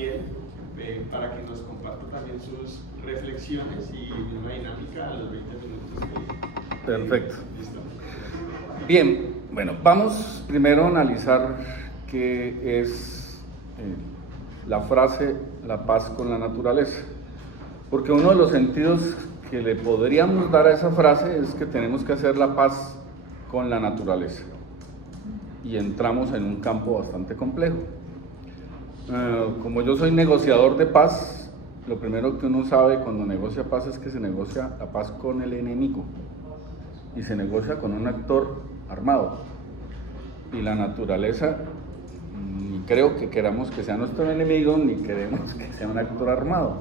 Ariel para que nos comparta también sus reflexiones y una dinámica a los 20 minutos. Perfecto. Listo. Bien, bueno, vamos primero a analizar qué es la frase "la paz con la naturaleza", porque uno de los sentidos que le podríamos dar a esa frase es que tenemos que hacer la paz con la naturaleza, y entramos en un campo bastante complejo. Como yo soy negociador de paz, lo primero que uno sabe cuando negocia paz es que se negocia la paz con el enemigo, y se negocia con un actor armado, y la naturaleza ni creo que queramos que sea nuestro enemigo, ni queremos que sea un actor armado.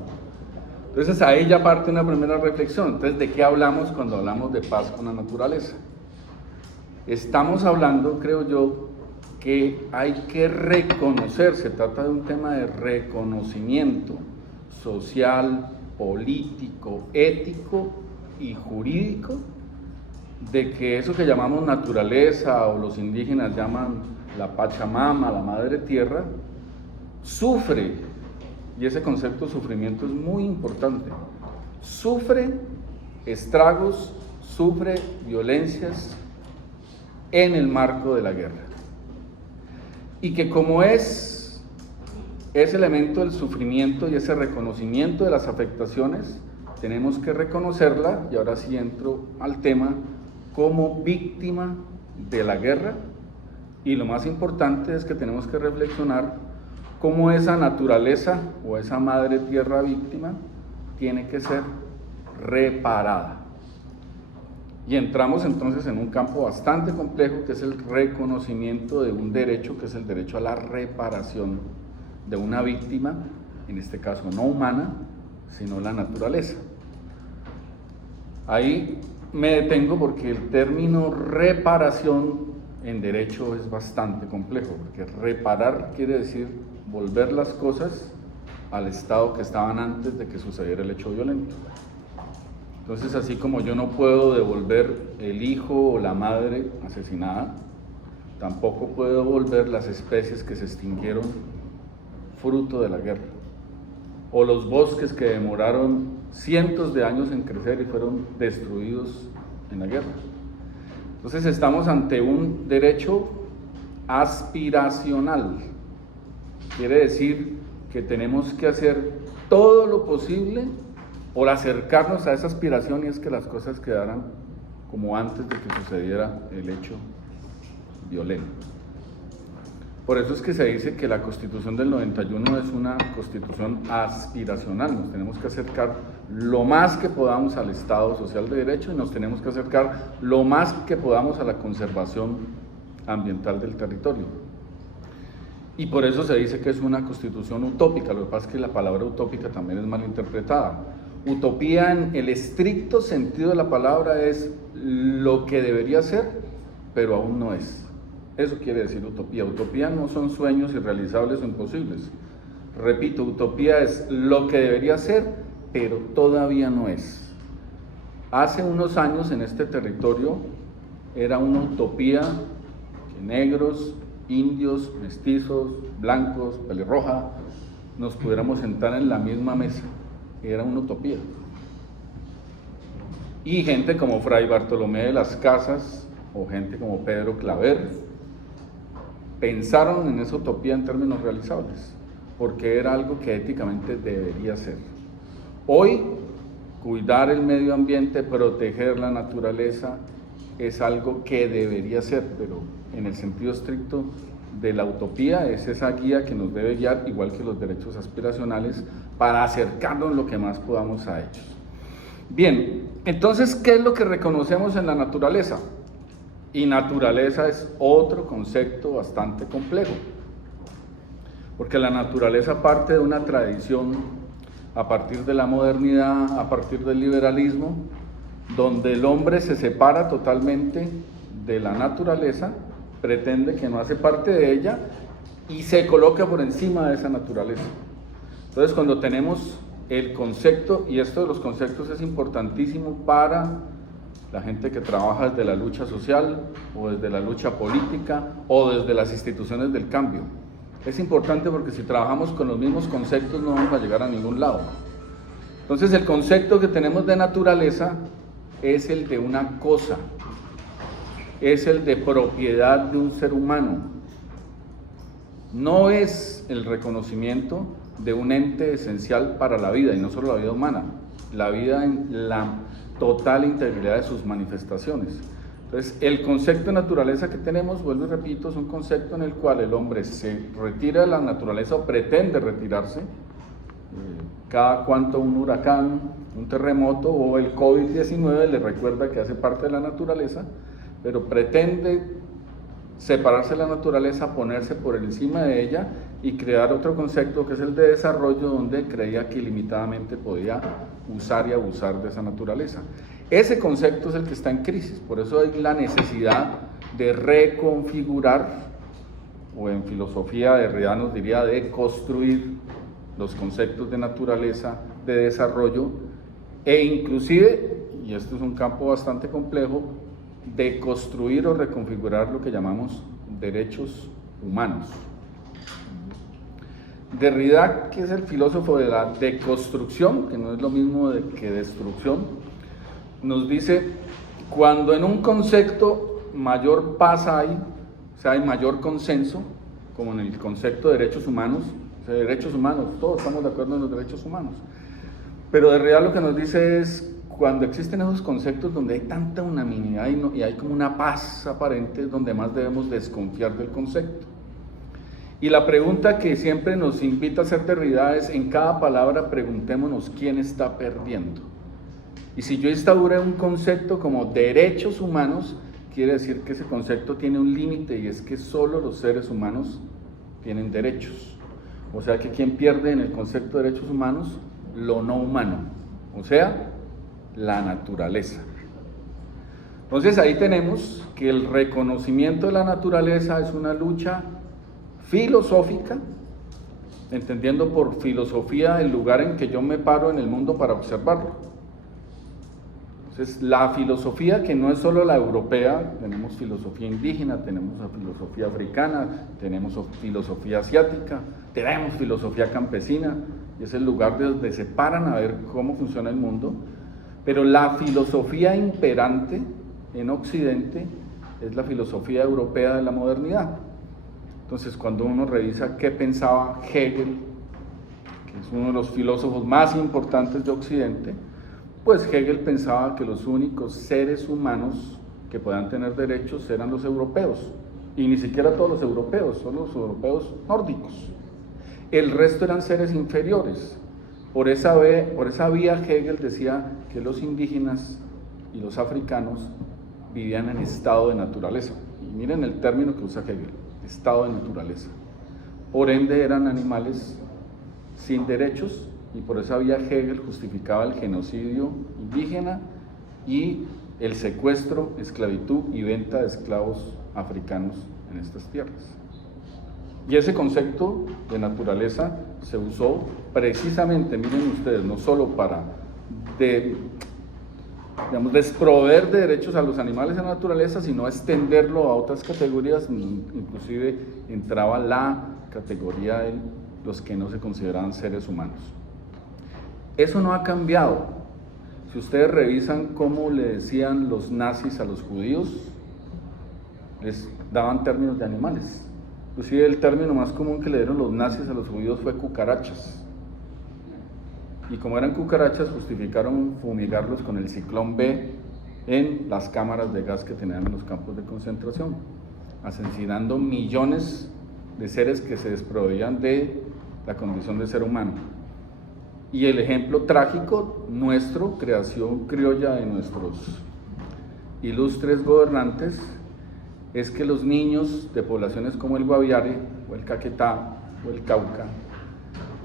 Entonces ahí ya parte una primera reflexión. Entonces, ¿de qué hablamos cuando hablamos de paz con la naturaleza? Estamos hablando, creo yo, que hay que reconocer, se trata de un tema de reconocimiento social, político, ético y jurídico, de que eso que llamamos naturaleza, o los indígenas llaman la Pachamama, la Madre Tierra, sufre, y ese concepto de sufrimiento es muy importante, sufre estragos, sufre violencias en el marco de la guerra, y que como es ese elemento del sufrimiento y ese reconocimiento de las afectaciones, tenemos que reconocerla, y ahora sí entro al tema, como víctima de la guerra. Y lo más importante es que tenemos que reflexionar cómo esa naturaleza o esa madre tierra víctima tiene que ser reparada. Y entramos entonces en un campo bastante complejo, que es el reconocimiento de un derecho, que es el derecho a la reparación de una víctima, en este caso no humana, sino la naturaleza. Ahí me detengo porque el término reparación en derecho es bastante complejo, porque reparar quiere decir volver las cosas al estado que estaban antes de que sucediera el hecho violento. Entonces, así como yo no puedo devolver el hijo o la madre asesinada, tampoco puedo devolver las especies que se extinguieron fruto de la guerra, o los bosques que demoraron cientos de años en crecer y fueron destruidos en la guerra. Entonces estamos ante un derecho aspiracional. Quiere decir que tenemos que hacer todo lo posible por acercarnos a esa aspiración, y es que las cosas quedaran como antes de que sucediera el hecho violento. Por eso es que se dice que la Constitución del 91 es una constitución aspiracional. Nos tenemos que acercar lo más que podamos al Estado Social de Derecho, y nos tenemos que acercar lo más que podamos a la conservación ambiental del territorio. Y por eso se dice que es una constitución utópica. Lo que pasa es que la palabra utópica también es mal interpretada. Utopía en el estricto sentido de la palabra es lo que debería ser, pero aún no es. Eso quiere decir utopía. Utopía no son sueños irrealizables o imposibles. Repito, utopía es lo que debería ser, pero todavía no es. Hace unos años en este territorio era una utopía que negros, indios, mestizos, blancos, pelirroja, nos pudiéramos sentar en la misma mesa. Era una utopía. Y gente como Fray Bartolomé de las Casas o gente como Pedro Claver pensaron en esa utopía en términos realizables, porque era algo que éticamente debería ser. Hoy, cuidar el medio ambiente, proteger la naturaleza, es algo que debería ser, pero en el sentido estricto de la utopía es esa guía que nos debe guiar, igual que los derechos aspiracionales, para acercarnos lo que más podamos a ellos. Bien, entonces, ¿qué es lo que reconocemos en la naturaleza? Y naturaleza es otro concepto bastante complejo, porque la naturaleza parte de una tradición a partir de la modernidad, a partir del liberalismo, donde el hombre se separa totalmente de la naturaleza, pretende que no hace parte de ella y se coloca por encima de esa naturaleza. Entonces, cuando tenemos el concepto, y esto de los conceptos es importantísimo para la gente que trabaja desde la lucha social o desde la lucha política o desde las instituciones del cambio. Es importante porque si trabajamos con los mismos conceptos no vamos a llegar a ningún lado. Entonces el concepto que tenemos de naturaleza es el de una cosa, es el de propiedad de un ser humano. No es el reconocimiento de un ente esencial para la vida, y no solo la vida humana, la vida en la total integridad de sus manifestaciones. Entonces, el concepto de naturaleza que tenemos, vuelvo y repito, es un concepto en el cual el hombre se retira de la naturaleza o pretende retirarse. Cada cuanto un huracán, un terremoto o el COVID-19 le recuerda que hace parte de la naturaleza, pero pretende separarse de la naturaleza, ponerse por encima de ella y crear otro concepto que es el de desarrollo, donde creía que ilimitadamente podía usar y abusar de esa naturaleza. Ese concepto es el que está en crisis, por eso hay la necesidad de reconfigurar, o en filosofía Derrida nos diría de construir los conceptos de naturaleza, de desarrollo, e inclusive, y esto es un campo bastante complejo, de construir o reconfigurar lo que llamamos derechos humanos. Derrida, que es el filósofo de la deconstrucción, que no es lo mismo que destrucción, nos dice, cuando en un concepto mayor paz hay, o sea, hay mayor consenso, como en el concepto de derechos humanos, derechos humanos, todos estamos de acuerdo en los derechos humanos, pero Derrida lo que nos dice es, cuando existen esos conceptos donde hay tanta unanimidad y hay como una paz aparente, es donde más debemos desconfiar del concepto. Y la pregunta que siempre nos invita a hacer Derrida es, en cada palabra preguntémonos quién está perdiendo. Y si yo instauré un concepto como derechos humanos, quiere decir que ese concepto tiene un límite, y es que solo los seres humanos tienen derechos. O sea que ¿quién pierde en el concepto de derechos humanos? Lo no humano, o sea, la naturaleza. Entonces ahí tenemos que el reconocimiento de la naturaleza es una lucha filosófica, entendiendo por filosofía el lugar en que yo me paro en el mundo para observarlo. Entonces, la filosofía, que no es solo la europea, tenemos filosofía indígena, tenemos la filosofía africana, tenemos filosofía asiática, tenemos filosofía campesina, y es el lugar de donde se paran a ver cómo funciona el mundo, pero la filosofía imperante en Occidente es la filosofía europea de la modernidad. Entonces, cuando uno revisa qué pensaba Hegel, que es uno de los filósofos más importantes de Occidente, pues Hegel pensaba que los únicos seres humanos que puedan tener derechos eran los europeos, y ni siquiera todos los europeos, solo los europeos nórdicos. El resto eran seres inferiores. Por esa vía Hegel decía que los indígenas y los africanos vivían en estado de naturaleza. Y miren el término que usa Hegel, estado de naturaleza. Por ende eran animales sin derechos, y por esa vía Hegel justificaba el genocidio indígena y el secuestro, esclavitud y venta de esclavos africanos en estas tierras. Y ese concepto de naturaleza se usó precisamente, miren ustedes, no solo para desproveer de derechos a los animales de la naturaleza, sino extenderlo a otras categorías, inclusive entraba la categoría de los que no se consideraban seres humanos. Eso no ha cambiado. Si ustedes revisan cómo le decían los nazis a los judíos, les daban términos de animales. Inclusive el término más común que le dieron los nazis a los judíos fue cucarachas. Y como eran cucarachas, justificaron fumigarlos con el ciclón B en las cámaras de gas que tenían en los campos de concentración, asesinando millones de seres que se desproveían de la condición de ser humano. Y el ejemplo trágico, nuestro, creación criolla de nuestros ilustres gobernantes, es que los niños de poblaciones como el Guaviare, o el Caquetá, o el Cauca,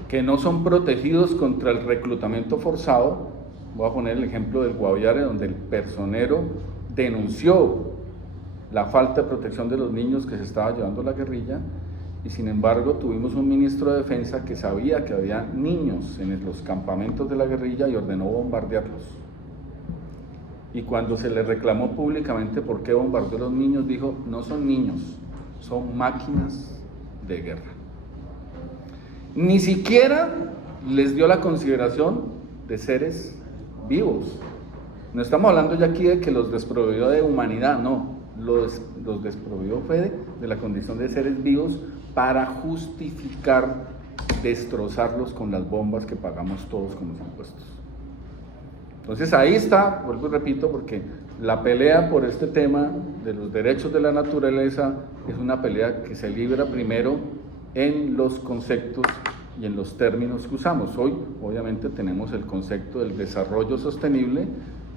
que no son protegidos contra el reclutamiento forzado, voy a poner el ejemplo del Guaviare, donde el personero denunció la falta de protección de los niños que se estaba llevando la guerrilla, y sin embargo tuvimos un ministro de defensa que sabía que había niños en los campamentos de la guerrilla y ordenó bombardearlos. Y cuando se le reclamó públicamente por qué bombardeó a los niños, dijo, no son niños, son máquinas de guerra. Ni siquiera les dio la consideración de seres vivos. No estamos hablando ya aquí de que los desproveyó de humanidad, no. Los desproveyó fue de la condición de seres vivos para justificar destrozarlos con las bombas que pagamos todos con los impuestos. Entonces ahí está, vuelvo y repito, porque la pelea por este tema de los derechos de la naturaleza es una pelea que se libra primero en los conceptos y en los términos que usamos. Hoy, obviamente, tenemos el concepto del desarrollo sostenible,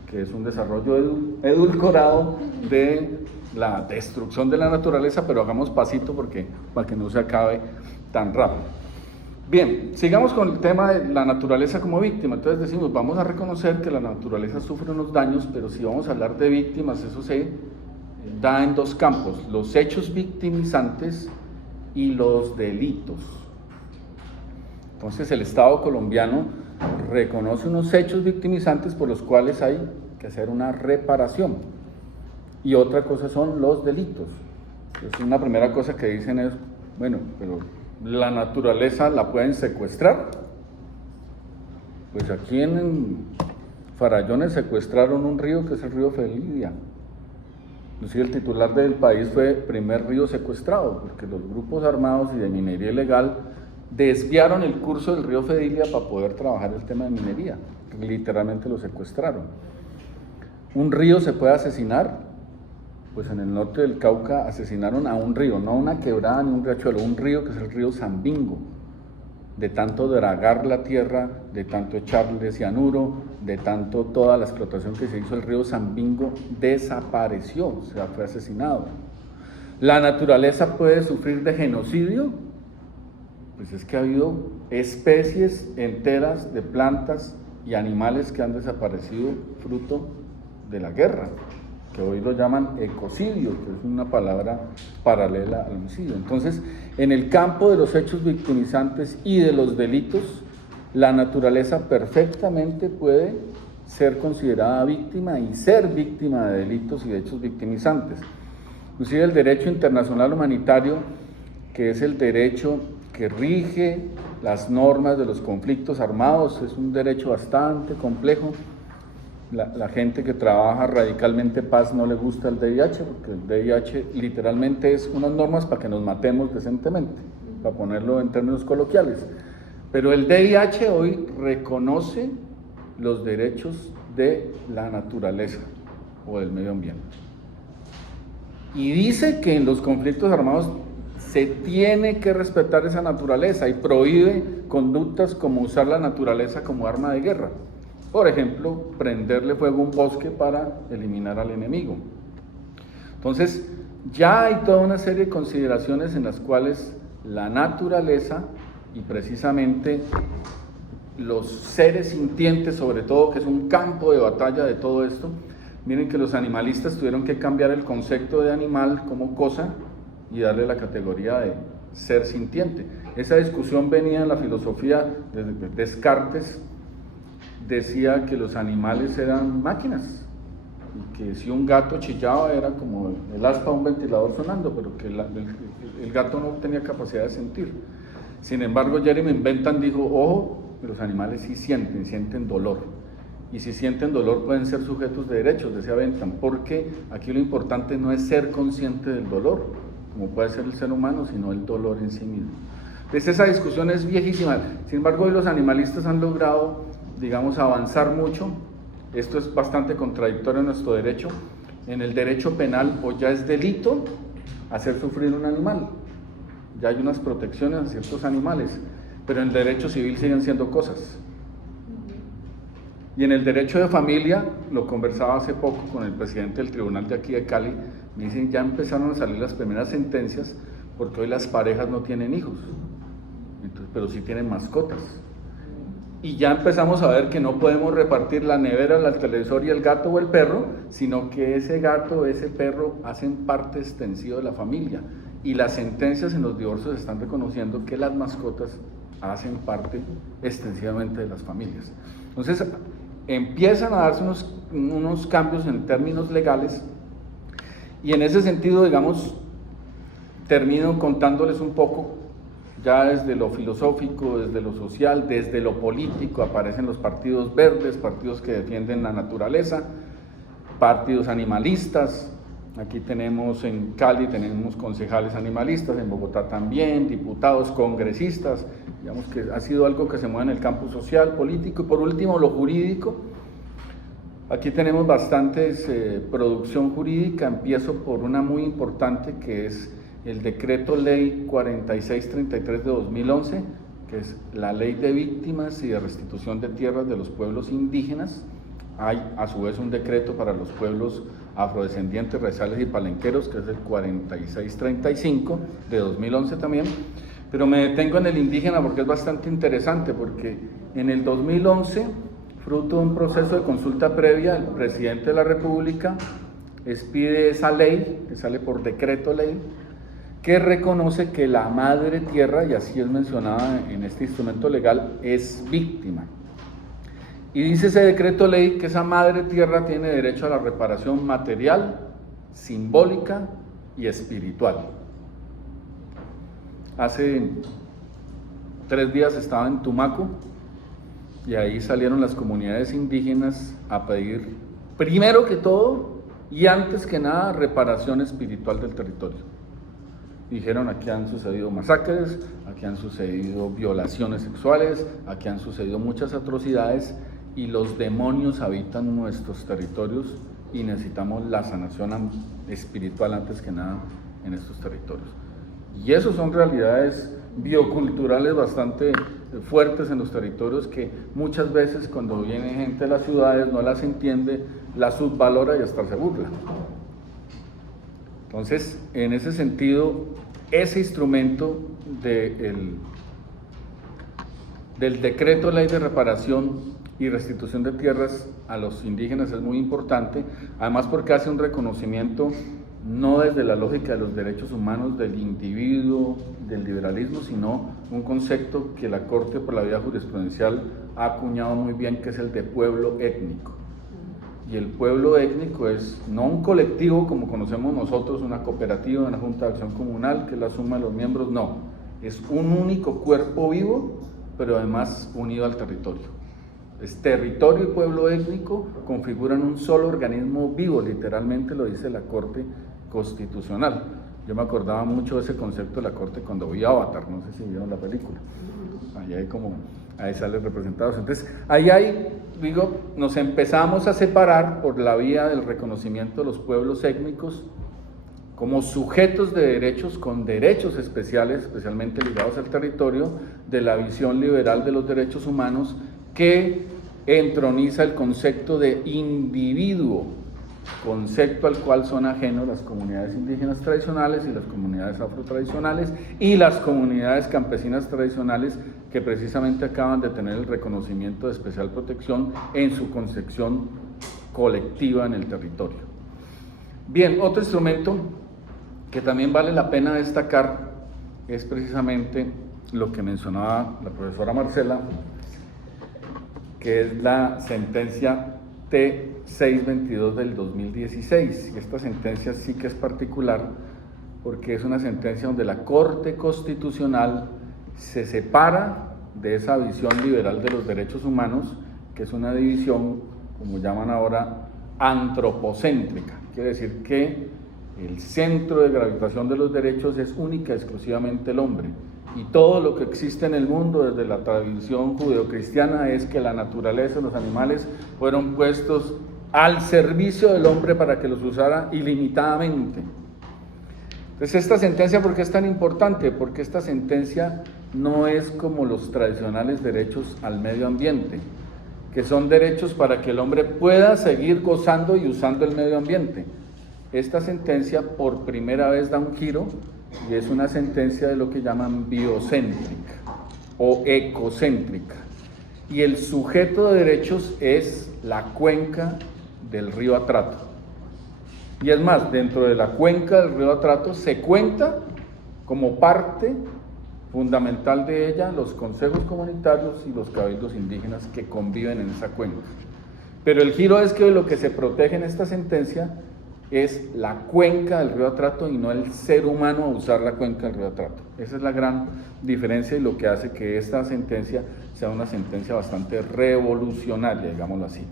que es un desarrollo edulcorado de la destrucción de la naturaleza, pero hagamos pasito para que no se acabe tan rápido. Bien, sigamos con el tema de la naturaleza como víctima. Entonces decimos, vamos a reconocer que la naturaleza sufre unos daños, pero si vamos a hablar de víctimas, eso se da en dos campos: los hechos victimizantes y los delitos. Entonces el Estado colombiano reconoce unos hechos victimizantes por los cuales hay que hacer una reparación, y otra cosa son los delitos. Entonces una primera cosa que dicen es, bueno, pero la naturaleza la pueden secuestrar. Pues aquí en Farallones secuestraron un río que es el río Felidia. Inclusive el titular del país fue primer río secuestrado, porque los grupos armados y de minería ilegal desviaron el curso del río Felidia para poder trabajar el tema de minería. Literalmente lo secuestraron. ¿Un río se puede asesinar? Pues en el norte del Cauca asesinaron a un río, no una quebrada ni un riachuelo, un río que es el río Sambingo. De tanto dragar la tierra, de tanto echarle cianuro, de tanto toda la explotación que se hizo, el río Sambingo desapareció, o sea, fue asesinado. ¿La naturaleza puede sufrir de genocidio? Pues es que ha habido especies enteras de plantas y animales que han desaparecido fruto de la guerra, que hoy lo llaman ecocidio, que es una palabra paralela al homicidio. Entonces, en el campo de los hechos victimizantes y de los delitos, la naturaleza perfectamente puede ser considerada víctima y ser víctima de delitos y de hechos victimizantes. Inclusive el derecho internacional humanitario, que es el derecho que rige las normas de los conflictos armados, es un derecho bastante complejo. La gente que trabaja radicalmente paz no le gusta el VIH, porque el VIH literalmente es unas normas para que nos matemos decentemente, para ponerlo en términos coloquiales. Pero el VIH hoy reconoce los derechos de la naturaleza o del medio ambiente. Y dice que en los conflictos armados se tiene que respetar esa naturaleza y prohíbe conductas como usar la naturaleza como arma de guerra. Por ejemplo, prenderle fuego a un bosque para eliminar al enemigo. Entonces, ya hay toda una serie de consideraciones en las cuales la naturaleza y precisamente los seres sintientes, sobre todo, que es un campo de batalla de todo esto. Miren que los animalistas tuvieron que cambiar el concepto de animal como cosa y darle la categoría de ser sintiente. Esa discusión venía en la filosofía de Descartes. Decía que los animales eran máquinas y que si un gato chillaba era como el aspa de un ventilador sonando, pero que el gato no tenía capacidad de sentir. Sin embargo, Jeremy Bentham dijo, ojo, los animales sí sienten dolor, y si sienten dolor pueden ser sujetos de derechos, decía Bentham, porque aquí lo importante no es ser consciente del dolor, como puede ser el ser humano, sino el dolor en sí mismo. Entonces esa discusión es viejísima. Sin embargo, hoy los animalistas han logrado, digamos, avanzar mucho. Esto es bastante contradictorio en nuestro derecho. En el derecho penal hoy ya es delito hacer sufrir un animal. Ya hay unas protecciones a ciertos animales, pero en el derecho civil siguen siendo cosas. Y en el derecho de familia, lo conversaba hace poco con el presidente del tribunal de aquí de Cali, me dicen, ya empezaron a salir las primeras sentencias, porque hoy las parejas no tienen hijos, entonces, pero sí tienen mascotas. Y ya empezamos a ver que no podemos repartir la nevera, el televisor y el gato o el perro, sino que ese gato o ese perro hacen parte extensiva de la familia. Y las sentencias en los divorcios están reconociendo que las mascotas hacen parte extensivamente de las familias. Entonces, empiezan a darse unos cambios en términos legales, y en ese sentido, digamos, termino contándoles un poco Ya desde lo filosófico, desde lo social, desde lo político aparecen los partidos verdes, partidos que defienden la naturaleza, partidos animalistas. Aquí tenemos en Cali, tenemos concejales animalistas, en Bogotá también, diputados, congresistas. Digamos que ha sido algo que se mueve en el campo social, político, y por último lo jurídico. Aquí tenemos bastantes producción jurídica. Empiezo por una muy importante que es el Decreto Ley 4633 de 2011, que es la Ley de Víctimas y de Restitución de Tierras de los Pueblos Indígenas. Hay a su vez un decreto para los pueblos afrodescendientes, raizales y palenqueros, que es el 4635 de 2011 también. Pero me detengo en el indígena porque es bastante interesante, porque en el 2011, fruto de un proceso de consulta previa, el presidente de la República expide esa ley, que sale por decreto ley, que reconoce que la madre tierra, y así es mencionada en este instrumento legal, es víctima. Y dice ese decreto ley que esa madre tierra tiene derecho a la reparación material, simbólica y espiritual. Hace 3 días estaba en Tumaco y ahí salieron las comunidades indígenas a pedir, primero que todo y antes que nada, reparación espiritual del territorio. Dijeron: aquí han sucedido masacres, aquí han sucedido violaciones sexuales, aquí han sucedido muchas atrocidades y los demonios habitan nuestros territorios y necesitamos la sanación espiritual antes que nada en estos territorios. Y eso son realidades bioculturales bastante fuertes en los territorios que muchas veces cuando viene gente de las ciudades no las entiende, las subvalora y hasta se burla. Entonces, en ese sentido, ese instrumento del decreto ley de reparación y restitución de tierras a los indígenas es muy importante, además porque hace un reconocimiento no desde la lógica de los derechos humanos del individuo, del liberalismo, sino un concepto que la Corte por la vía jurisprudencial ha acuñado muy bien, que es el de pueblo étnico. Y el pueblo étnico es no un colectivo como conocemos nosotros, una cooperativa, una junta de acción comunal que es la suma de los miembros, no, es un único cuerpo vivo, pero además unido al territorio. Es territorio y pueblo étnico configuran un solo organismo vivo, literalmente lo dice la Corte Constitucional. Yo me acordaba mucho de ese concepto de la Corte cuando vi Avatar, no sé si vieron la película. Ahí salen representados. Entonces, nos empezamos a separar por la vía del reconocimiento de los pueblos étnicos como sujetos de derechos con derechos especiales, especialmente ligados al territorio, de la visión liberal de los derechos humanos que entroniza el concepto de individuo, concepto al cual son ajenos las comunidades indígenas tradicionales y las comunidades afrotradicionales y las comunidades campesinas tradicionales que precisamente acaban de tener el reconocimiento de especial protección en su concepción colectiva en el territorio. Bien, otro instrumento que también vale la pena destacar es precisamente lo que mencionaba la profesora Marcela, que es la sentencia T622 del 2016. Y esta sentencia sí que es particular porque es una sentencia donde la Corte Constitucional se separa de esa visión liberal de los derechos humanos, que es una división, como llaman ahora, antropocéntrica. Quiere decir que el centro de gravitación de los derechos es única y exclusivamente el hombre. Y todo lo que existe en el mundo desde la tradición judeocristiana es que la naturaleza y los animales fueron puestos al servicio del hombre para que los usara ilimitadamente. Entonces, esta sentencia, ¿por qué es tan importante? Porque esta sentencia no es como los tradicionales derechos al medio ambiente, que son derechos para que el hombre pueda seguir gozando y usando el medio ambiente. Esta sentencia por primera vez da un giro y es una sentencia de lo que llaman biocéntrica o ecocéntrica. Y el sujeto de derechos es la cuenca del río Atrato. Y es más, dentro de la cuenca del río Atrato se cuenta como parte fundamental de ella los consejos comunitarios y los cabildos indígenas que conviven en esa cuenca. Pero el giro es que lo que se protege en esta sentencia es la cuenca del río Atrato y no el ser humano a usar la cuenca del río Atrato. Esa es la gran diferencia y lo que hace que esta sentencia sea una sentencia bastante revolucionaria, digámoslo así.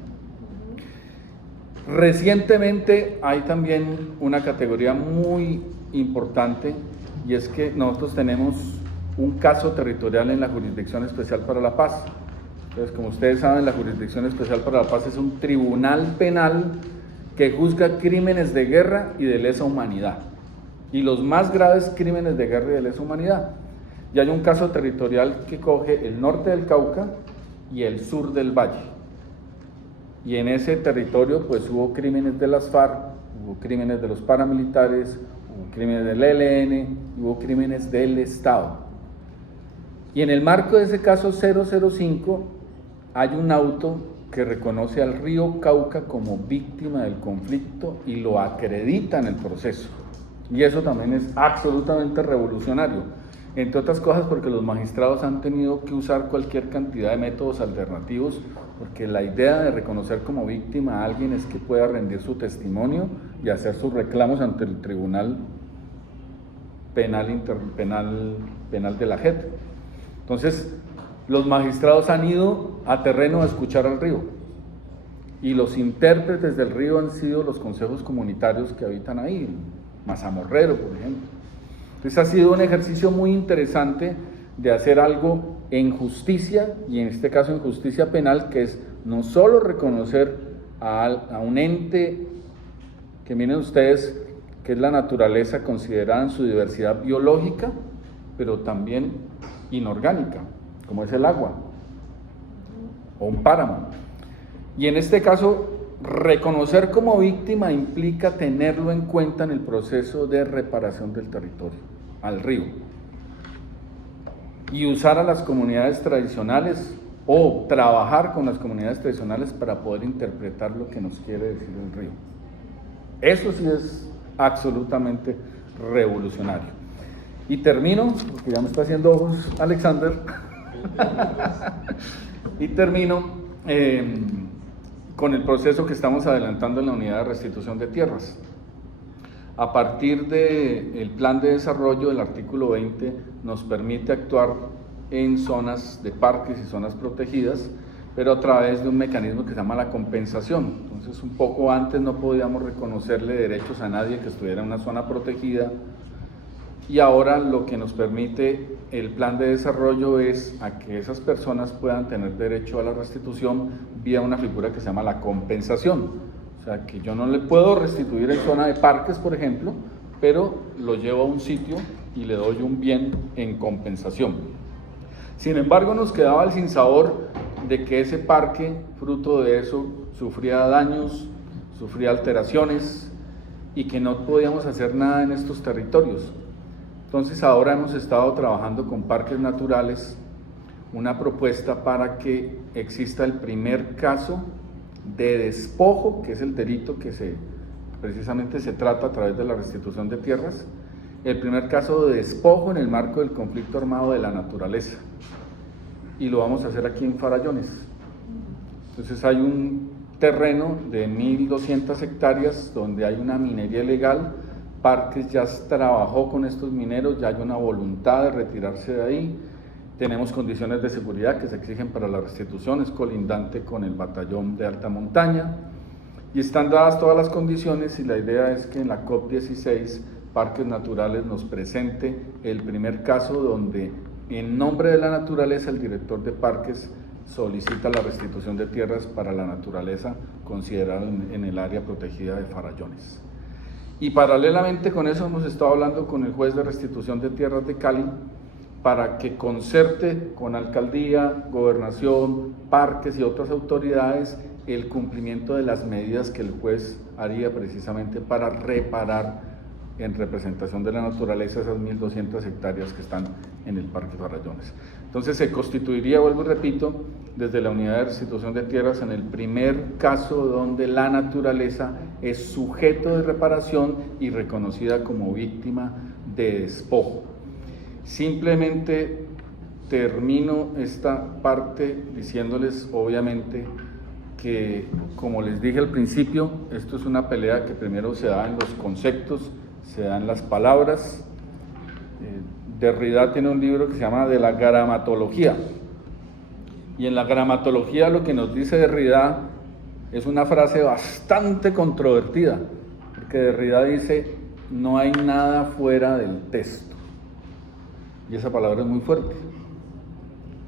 Recientemente hay también una categoría muy importante y es que nosotros tenemos un caso territorial en la Jurisdicción Especial para la Paz. Entonces, como ustedes saben, la Jurisdicción Especial para la Paz es un tribunal penal que juzga crímenes de guerra y de lesa humanidad, y los más graves crímenes de guerra y de lesa humanidad. Y hay un caso territorial que coge el norte del Cauca y el sur del Valle. Y en ese territorio pues hubo crímenes de las FARC, hubo crímenes de los paramilitares, hubo crímenes del ELN, hubo crímenes del Estado. Y en el marco de ese caso 005 hay un auto que reconoce al río Cauca como víctima del conflicto y lo acredita en el proceso. Y eso también es absolutamente revolucionario, entre otras cosas porque los magistrados han tenido que usar cualquier cantidad de métodos alternativos, porque la idea de reconocer como víctima a alguien es que pueda rendir su testimonio y hacer sus reclamos ante el Tribunal Penal de la JEP. Entonces, los magistrados han ido a terreno a escuchar al río, y los intérpretes del río han sido los consejos comunitarios que habitan ahí, Mazamorrero, por ejemplo. Entonces ha sido un ejercicio muy interesante de hacer algo en justicia, y en este caso en justicia penal, que es no solo reconocer a un ente que, miren ustedes, que es la naturaleza considerada en su diversidad biológica, pero también inorgánica, como es el agua o un páramo. Y en este caso, reconocer como víctima implica tenerlo en cuenta en el proceso de reparación del territorio, al río, y usar a las comunidades tradicionales o trabajar con las comunidades tradicionales para poder interpretar lo que nos quiere decir el río. Eso sí es absolutamente revolucionario. Y termino, porque ya me está haciendo ojos Alexander, y termino con el proceso que estamos adelantando en la unidad de restitución de tierras. A partir del plan de desarrollo del artículo 20 nos permite actuar en zonas de parques y zonas protegidas, pero a través de un mecanismo que se llama la compensación. Entonces, un poco antes no podíamos reconocerle derechos a nadie que estuviera en una zona protegida, y ahora lo que nos permite el plan de desarrollo es a que esas personas puedan tener derecho a la restitución vía una figura que se llama la compensación. O sea, que yo no le puedo restituir en zona de parques, por ejemplo, pero lo llevo a un sitio y le doy un bien en compensación. Sin embargo, nos quedaba el sinsabor de que ese parque, fruto de eso, sufría daños, sufría alteraciones, y que no podíamos hacer nada en estos territorios. Entonces ahora hemos estado trabajando con Parques Naturales una propuesta para que exista el primer caso de despojo, que es el delito que precisamente se trata a través de la restitución de tierras, el primer caso de despojo en el marco del conflicto armado de la naturaleza, y lo vamos a hacer aquí en Farallones. Entonces hay un terreno de 1.200 hectáreas donde hay una minería ilegal. Parques ya trabajó con estos mineros, ya hay una voluntad de retirarse de ahí, tenemos condiciones de seguridad que se exigen para la restitución, es colindante con el batallón de alta montaña, y están dadas todas las condiciones, y la idea es que en la COP16 Parques Naturales nos presente el primer caso donde en nombre de la naturaleza el director de parques solicita la restitución de tierras para la naturaleza considerada en el área protegida de Farallones. Y paralelamente con eso hemos estado hablando con el juez de restitución de tierras de Cali para que concerte con alcaldía, gobernación, parques y otras autoridades el cumplimiento de las medidas que el juez haría precisamente para reparar en representación de la naturaleza esas 1.200 hectáreas que están en el Parque Farallones. Entonces se constituiría, vuelvo y repito, desde la unidad de restitución de tierras en el primer caso donde la naturaleza es sujeto de reparación y reconocida como víctima de despojo. Simplemente termino esta parte diciéndoles, obviamente, que, como les dije al principio, esto es una pelea que primero se da en los conceptos, se da en las palabras. Derrida tiene un libro que se llama De la gramatología, y en la gramatología lo que nos dice Derrida es una frase bastante controvertida, porque Derrida dice: no hay nada fuera del texto, y esa palabra es muy fuerte.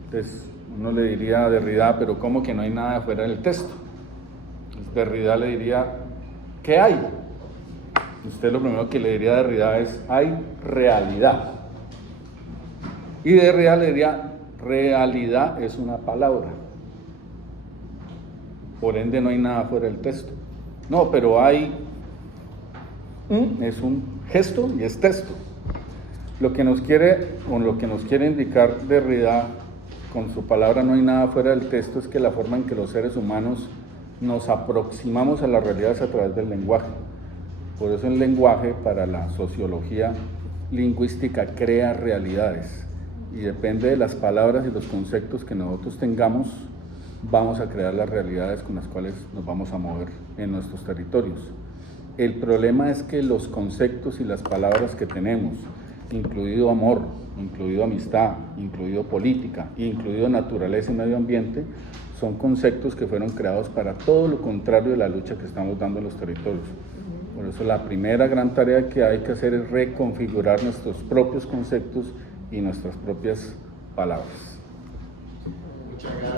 Entonces uno le diría a Derrida: pero ¿cómo que no hay nada fuera del texto? Entonces Derrida le diría: ¿qué hay? Usted lo primero que le diría a Derrida es: hay realidad. Y Derrida le diría: realidad es una palabra, por ende no hay nada fuera del texto. No, pero hay, es un gesto y es texto. Lo que nos quiere indicar Derrida con su palabra no hay nada fuera del texto es que la forma en que los seres humanos nos aproximamos a la realidad es a través del lenguaje. Por eso el lenguaje, para la sociología lingüística, crea realidades, y depende de las palabras y los conceptos que nosotros tengamos, vamos a crear las realidades con las cuales nos vamos a mover en nuestros territorios. El problema es que los conceptos y las palabras que tenemos, incluido amor, incluido amistad, incluido política, incluido naturaleza y medio ambiente, son conceptos que fueron creados para todo lo contrario de la lucha que estamos dando en los territorios. Por eso la primera gran tarea que hay que hacer es reconfigurar nuestros propios conceptos y nuestras propias palabras. Muchas gracias.